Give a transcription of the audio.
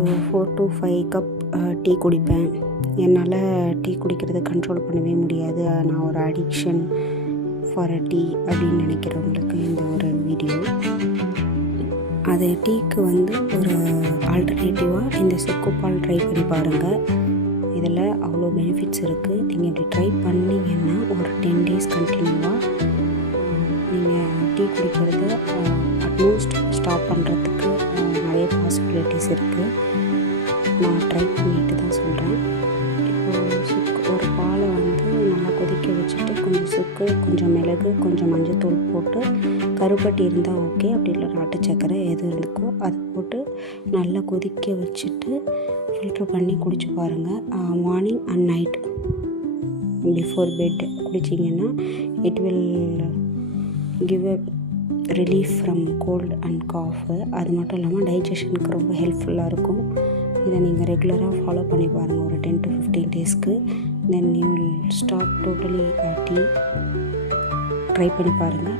ஒரு 4 to 5 cup tea குடிப்பேன். என்னால் டீ குடிக்கிறத கண்ட்ரோல் பண்ணவே முடியாது. நான் ஒரு அடிக்ஷன் ஃபார் டீ அப்படின்னு நினைக்கிறவங்களுக்கு இந்த ஒரு வீடியோ. அது டீக்கு ஒரு ஆல்டர்னேட்டிவாக இந்த சுக்கு பால் ட்ரை பண்ணி பாருங்கள். இதில் அவ்வளோ பெனிஃபிட்ஸ் இருக்குது. நீங்கள் இப்படி ட்ரை பண்ணிங்கன்னா ஒரு 10 days கண்டினியூவாக நீங்கள் டீ குடிக்கிறத அட்மோஸ்ட் ஸ்டாப் பண்ணுறதுக்கு நிறைய பாசிபிலிட்டிஸ் இருக்குது. நான் ட்ரை பண்ணிட்டு தான் சொல்கிறேன். இப்போது ஒரு பாலை நல்லா கொதிக்க வச்சுட்டு கொஞ்சம் சுக்கு, கொஞ்சம் மிளகு, கொஞ்சம் மஞ்சத்தூள் போட்டு, கருப்பட்டி இருந்தால் ஓகே, அப்படி இல்லை நாட்டு சக்கரை எது இருக்கோ அது போட்டு நல்லா கொதிக்க வச்சுட்டு ஃபில்ட்ரு பண்ணி குடிச்சு பாருங்கள். Morning and night before bed குடிச்சிங்கன்னா it will give a relief from cold and cough. அது மட்டும் இல்லாமல் டைஜஷனுக்கு ரொம்ப ஹெல்ப்ஃபுல்லாக இருக்கும். இதை நீங்கள் ரெகுலராக ஃபாலோ பண்ணி பாருங்கள் ஒரு 10 to 15 daysக்கு. Then you will stop totally tea. Try பண்ணி பாருங்கள்.